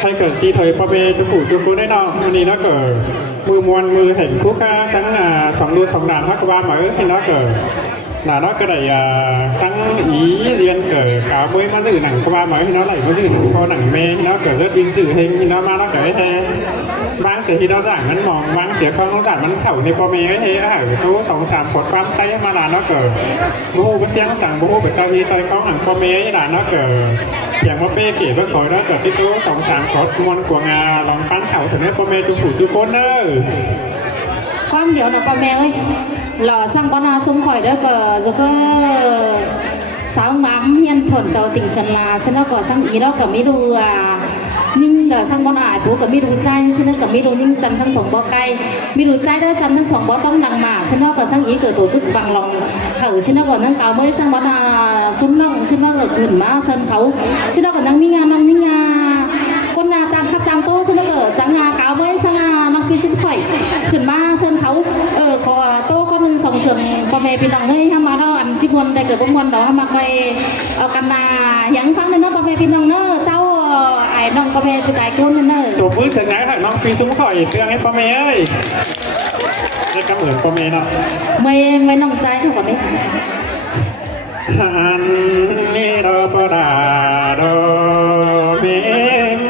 ให้เกิดซีเถยพอเบจะปู่จุกุได้เนาะวันนี้แล้วเกิดมือมวนมือเห็นคุกค่าชั้นสองดูสองด่านทักว่ามาที่แล้วเกิดด่านแล้วก็ได้ชั้นอีเรียนเกิดกาวมวยมาสื่อหนังว่ามาที่แล้วไหลมาสื่อพอหนังเมย์ที่แล้วเกิดเลือดยินสื่อเฮงที่แล้วมาแล้วเกิดแท้บางเสียที่เราสั่งมันมองบางเสียเขาต้องสั่งมันเสาในพอเมย์ไอ้เฮ้ยตู้สองสามขวดความใช้มาด่านแล้วเกิดบู๊เสียงสั่งบู๊เป็นเจ้าที่ใจเขาหนังพอเมย์ด่านแล้วเกิดอย่างว่าเป้เก๋ก็ขอแล้วเกิดที่ตู้สองสามขวดมวนกว่างาลองปั้นเข่าถึงให้พอเมย์จุกุจุกุนเนอความเดี๋ยวนะพ่อแม่เอ้ยหล่อสร้างบ้านนาซุ้มข่อยได้ก็จะก็สาวงามเฮียนถนเจ้าติ่งฉันลาฉันแล้วก็สร้างอีแล้วก็ไม่ดูนิ่งเดี๋ยวสร้างบ้านนาผู้ก็ไม่ดูใจฉันแล้วก็ไม่ดูนิ่งจำทั้งถงบ่อไก่ไม่ดูใจได้จำทั้งถงบ่อต้องนังมาฉันแล้วก็สร้างอีเกิดตัวจุดบังลองเขาฉันแล้วก็นั่งเก่าไม่สร้างบ้านนาซุ้มน้องฉันแล้วก็ขึ้นมาฉันเขาฉันแล้วก็นั่งมีงานนั่งนิ่งงาคนงานตามขับจางโต้ฉันแล้วก็จังงาเก่าไม่สร้างงาน้องพี่ฉันข่อยขึ้นมาฉันเขาขอโต้ข้อหนึ่งสองเสริมพ่อแม่พี่น้องเฮ้ยห้ามาเราอันจิบวนได้เกิดบุญวันดอกห้ามาไปเอากันนาอย่างฟังเลยเนาะพ่อแม่พี่น้องเนาะเจ้าไอ้น้องพ่อแม่ผู้ใดคนนั่นเนาะตัวพื้นเสร็จแล้วค่ะน้องปีซุ้มข่อยเตือนให้พ่อแม่เอ้ยได้กำเนิดพ่อแม่เนาะไม่น้องใจเขาก่อนเลยอันนี้เราประดาดอเมม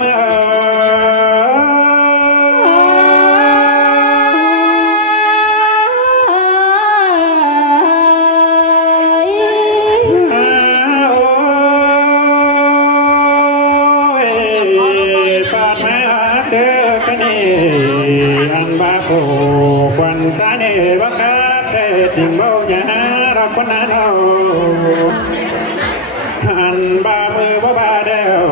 อันบาโกควันใจเนวกาเตจิงโบยาเราคนนั้นเอาอันบามือบาบาเดว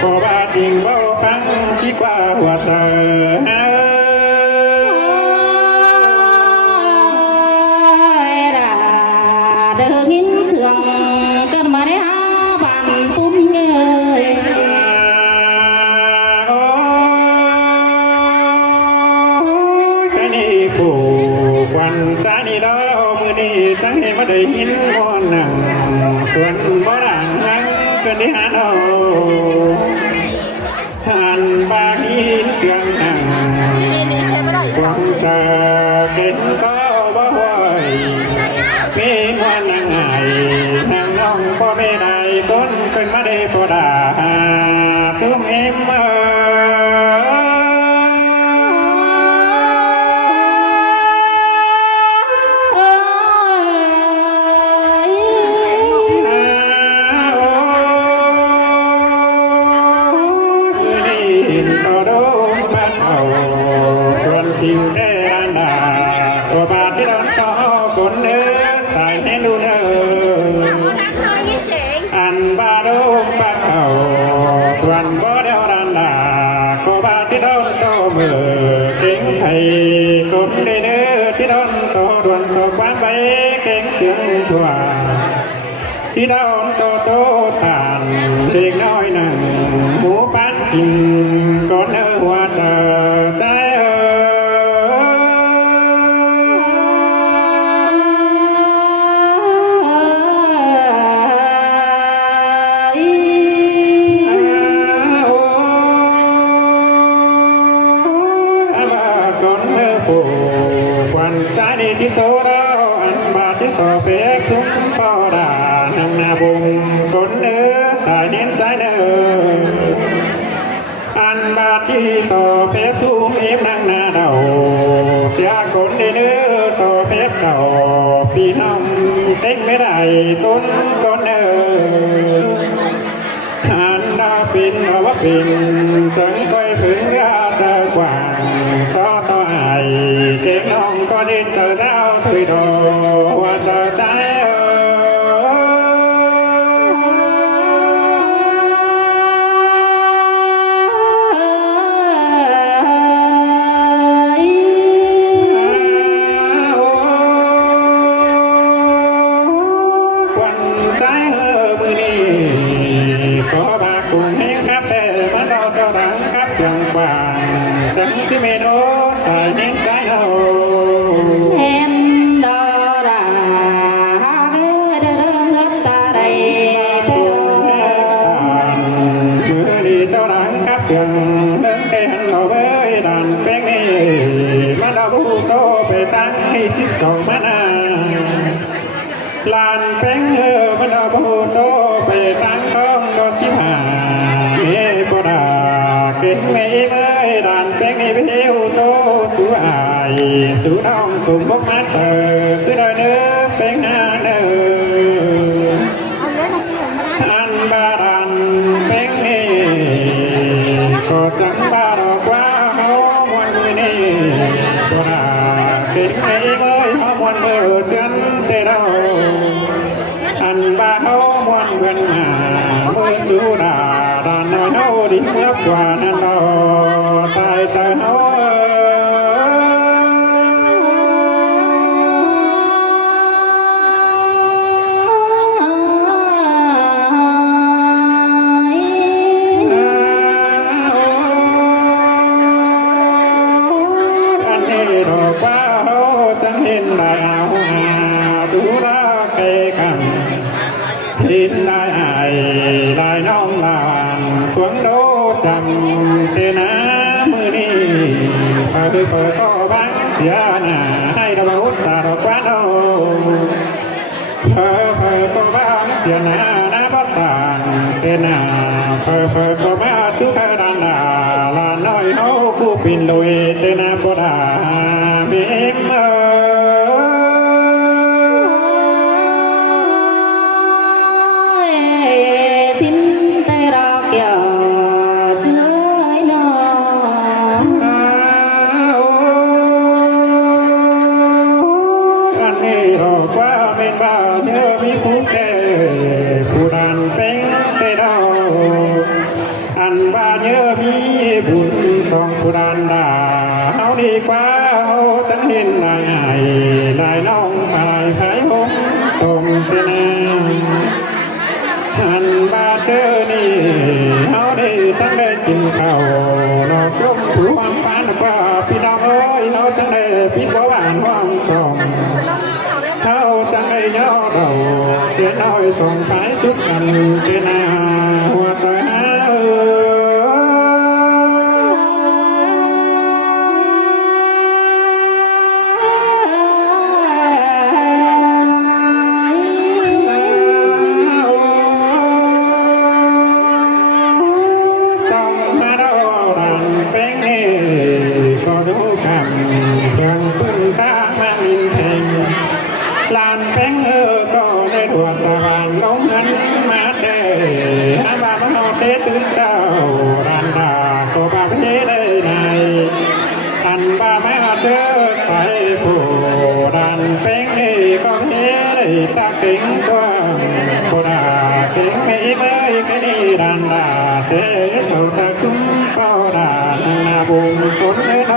ก็บาจิงโบฟังชีกว่าหัวใจเดินยินเสียงกันมาได้บานตุ้มเงยควันจานี่เรามือนี้จังให้มาได้ยินว่านั่งส่วนบ่ดังนั่งกันได้หันเอาหันบางยินเสียงนั่งฟังจะเก่งก็บ่ไหวมีวันนั่งไงนั่งน้องพ่อไม่ได้ต้นขึ้นมาได้พอด่าซุ้มเอ็มทิ้งได้อันดาตัวบาดที่โดนต่อคนเนื้อใส่ให้ดูเนื้ออันบาดงบาดเข่าส่วนบ่เดียวรันดาตัวบาดที่โดนต่อมือเก่งไทยคนได้เนื้อที่โดนต่อดวนต่อความไปเก่งเสียงทั่วที่โดนต่อโตผ่านเด็กน้อยนั่งหมูปั้นกินก่อนเนื้อหัวใจควันใจที่โตเราอันบาที่สอบเพ็กทุกฟอดานำนาบุงคนเนื้อสายเน้นใจเนื้ออันบาที่สอบเพ็กทุกเอฟนางนาเดาเสียคนเนื้อสอบเพ็กเก่าปีน้องเต็งไม่ได้ต้นคนเนื้ออันดาปินว่าปินจังค่อยถึงยาเจอกว่าซอต่อไอเสียงน้องก็ได้เจอดาวถุยโดว่าเจอใจควันใจมือนี้ก็บากุ้งแห้งครับแต่มันเราเจ้าดังครับอย่างกว่าจังที่เมนูใส่เน้นใจเราเห็นดอดาเดินตาใดเดินมือดีเจ้าดังครับ เสียงเดินเต้นเอาเบ้ยดันแป้งนี่มาดาบูโตไปตั้งให้12มานาลานแป้งมาดาบูโตไปตั้งท้องดอ15เมปดาเก่งไม่เมื่อยดานแป้งนี่เบี้ยวโตสู้อายสู้น้องสุ่มพกมาเจอคือดอยเนื้อแป้งหน้าเนื้ออันบาดันแป้งนี่ก็จังบาดอกว่าเขามวนมือนี่ก็ได้เก่งไม่เมื่อยเขามวนมือจนเตะเราอันบาเขามวนเงินหาเมื่อสู้ดาดานน้อยเขาดีเมื่อกว่านั้นเราใส่ใจเขาดินได้อายได้น้องลานขวงโดจำเทน้ำมือนี้เปิดก็บังเสียหน้าให้ดาวสาดอกว้านเอาเปิดก็บังเสียหน้าหน้าภาษาเทน้าเปิดก็มาทุกดานดาลาน้อยเอาผู้ปินลอยเทน้าปดาเบกเมผู้ดานดาเอาดีกว่าเอาจังเห็นลายได้น้องพายไผ่หงตรงเสนาหันบาเจอนี่เอาได้จังได้กินข้าวนอกจมผู้วางปานกว่าพี่น้องเอ้ยเอาจังได้พี่บ่บ้านห้องส่งเขาจังได้ย่อเราเสียน้อยส่งไปทุกกันเจนาหัวใจหาลานแป้งก็ได้ดวงสว่างลงเงินมาเด้ออาบาพนอเตตื่นเจ้ารันดาก็บาเพได้ในอันบาไม่อาเจอใส่ผู้ดันแป้งก็เพได้ตาเก่งกว่าโบราเก่งไม่เมื่อยไม่ได้รันดาเตสุตาคุ้มเฝ้าดานาบุญฝนเด้อ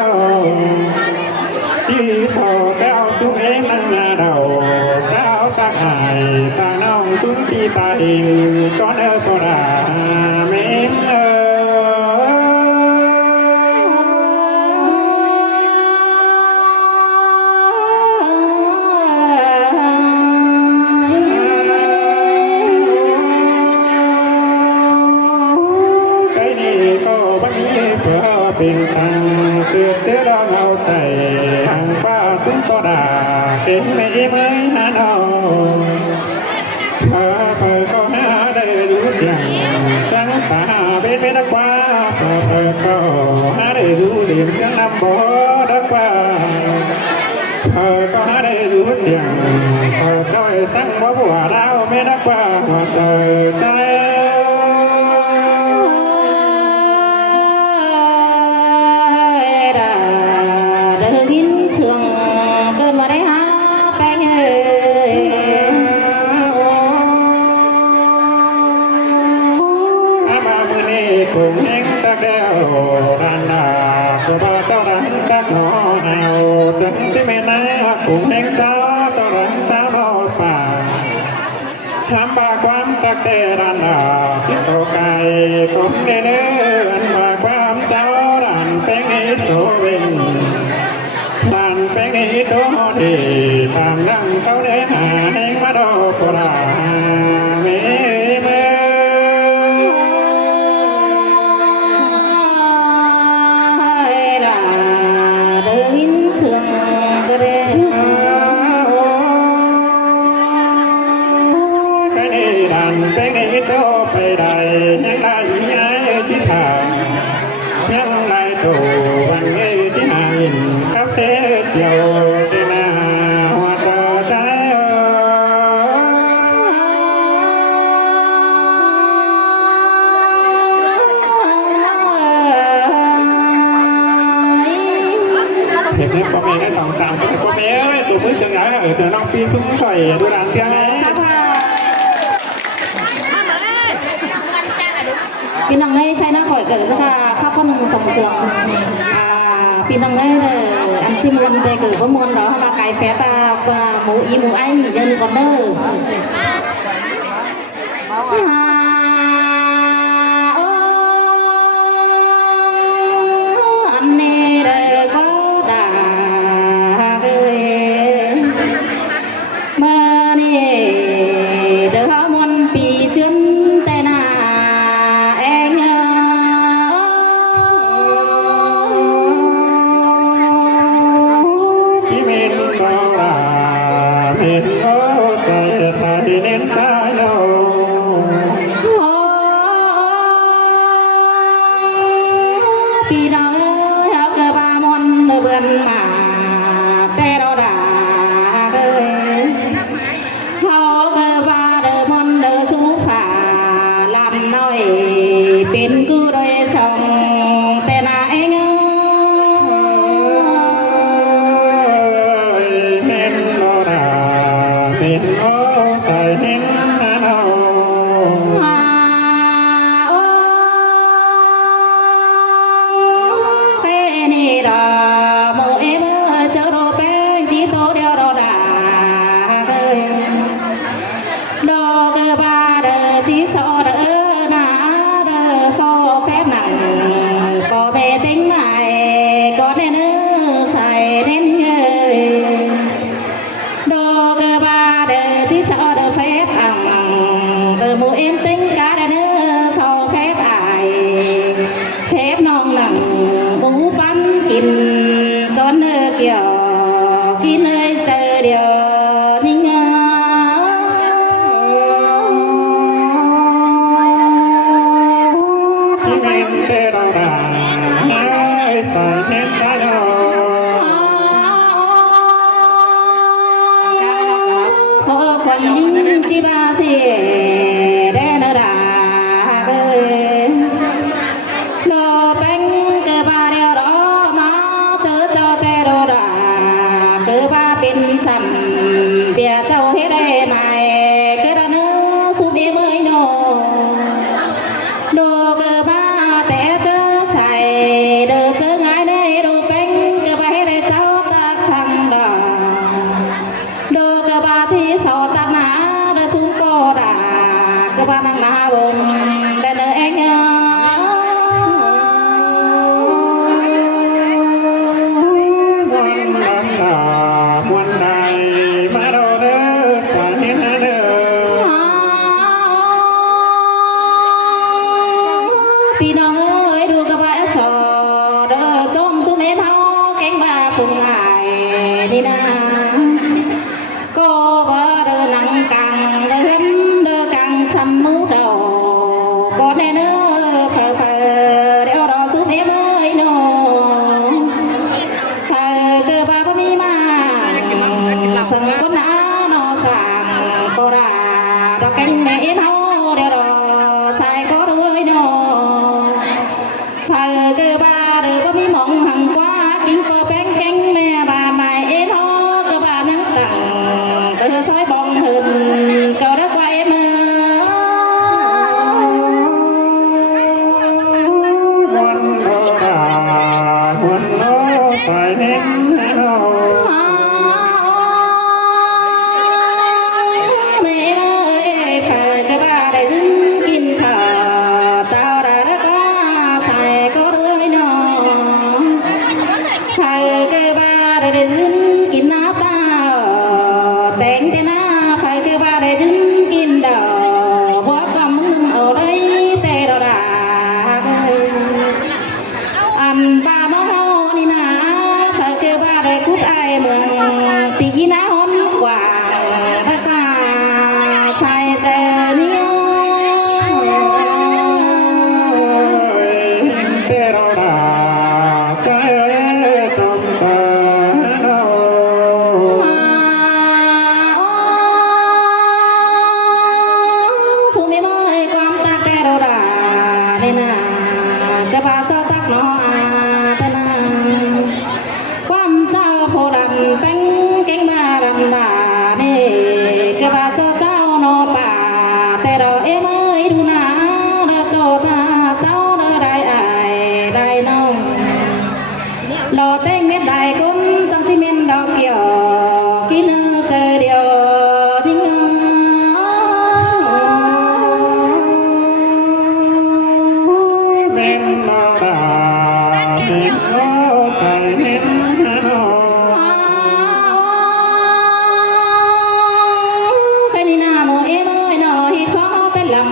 ที่โซเจ้าทุกเองนั่งนาเดาเจ้าตาหายตาน้องทุกที่ตาเองก้อนก็ได้เมนใครนี่ก็บังนี้เพื่อเป็นสังเจือเจือเราเอาใส่หังป้าซึ่งก็ด่าเป็นไม่เมื่อยหาเอาเปิดก็หาได้รู้เสียงช่างตาเป็นนักว่าเปิดก็หาได้รู้เสียงเสียงนำบ่ดักว่าก็หาได้รู้เสียงเปิดจ้อยสั่งว่าบัวดาวไม่นักว่าเจอใจคงแห้งตะแก้วดันดาก็บ่เจ้าดันดักหนอเอาจังที่แม่นาคงแห้งเจ้าดันเจ้าบ่ป่าทำบาความตะแก่ดันดาที่โศกายคงเนื้ออันบาความเจ้าดันแป้งให้โสเวนดันแป้งให้โดดีตามดังเสาเดหาแห้งมาดอกกระเม những lại tổ bằng nghe tí hành cà phê chiều đi nào hoa cờ trái Thế nên có mẹ cái sòng sàng cái có mẹ ơi tụi mới trường gái ở trường Long Phi xuống khỏi đôi đàn tiếng ấy พี่น้องเอ้ยใช่น้าข่อยเกิดสักข้าวข้าวหนึ่งสองเสืองพี่น้องเอ้ยอันจิ้มวันเตเกิดก็มวนđó mà cái phép mũ ý mũ ai nghỉ dân còn đơ anh nè đời có đà mơ nè đời họ muốn bị chân tênพี่น้องเฮาเกิดบามอนเบิ่นมาแต่เราด่าเอ้ยเฮาเกิดบาเดมอนเดสูฟ้าลำน้อยเป็นกูโดยสองแต่นาเองเน้นเราด่าเน้นโอ้ใส่เน้นเรา Chi ba si đen ở đà bơi đồ bánh cơ ba đeo đó má chớ cho tê đồ đà cơ ba pin sầm bia châu hết đây mày cơ đó nữa xuống đi mới nô đồ cơ ba té chớ xài đồ chớ ngái đây đồ bánh cơ ba hết đây cháu ta sang đò đồ cơ ba thì sao ta ná xuống cô đà cơ ba năng na bồn để nơi anh muôn đài má đồ đỡ phải nên đỡพี่น้องเอ้ยดูกระบะสอเด้อจมสุเมพเฮาแกงบาพุงหายนี่นะก็บ่เด้อนังกังเด้อเห็นเด้อกังซ้ำมูดอกก็แน่เด้อเฟอเฟอเดี๋ยวรอสุเมเอ้ยโนเฟอเกิดบาบ่มีมาสังคนหน้าเนาะสั่งโบราดอกแกงแม่เอ็นเฮาเดี๋ยวรอใส่ก็รวยเนาะphải cơ ba đời có mi mộng hằng qua kính có bén cánh mẹ bà mày em ho cơ ba nắng tặng đời sói bong hình cầu đất qua em muôn đồ đà muôn đồ phải nên mẹ ơi phải cơ ba để dưng kim thở tao đã có xài có đuôi nó phải lò tên biết đại cũng trong chim em đào kiểu kỹ năng chơi điều thính men mơ đà men mơ sai men cái đi nào mùa em ơi nó hít khó cái lầm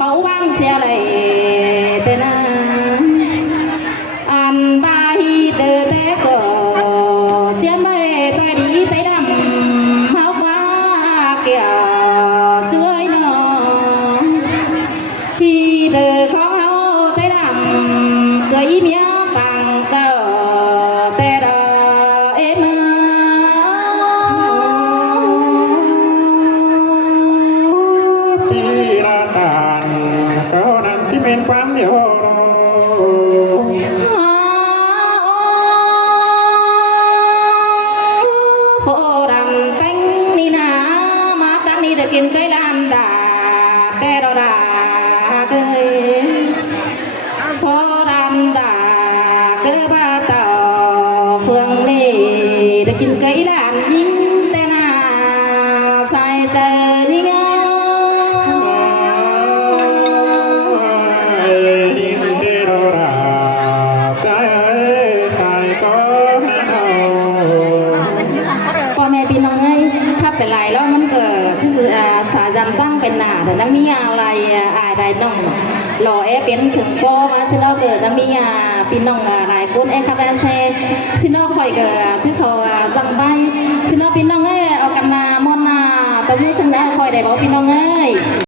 bấu băng xe này tên ăn ba hi từ thế cổ chiếm mê tôi đi tới đầm háo quá kìa chuối nó khi từ khó háo tới đầm cười im nhớ bằng chờ tê đờ emที่ละตานก็นั้นที่เป็นความเดียว phố đàn bánh ni na má tắc ni được kiếm cây lan đà tê đò đà tê phố đàn đà cơ ba tàu phương ni được kiếm cây lan dính tê na sai trời đi ngơพ่อแม่พี่น้องเอ้ยถ้าเป็นไรแล้วมันเกิดที่สาจันตั้งเป็นหนาแต่นังมีอะไรอายได้น้องหล่อเป็นถึงโปมาสิเราเกิดนังมีพี่น้องหลายคนครับแอนเซสิเราคอยเกิดที่โซจังใบสิเราพี่น้องเอ้ยเอากันนามอนนาตะมือสังได้คอยได้บอกพี่น้องเอ้ย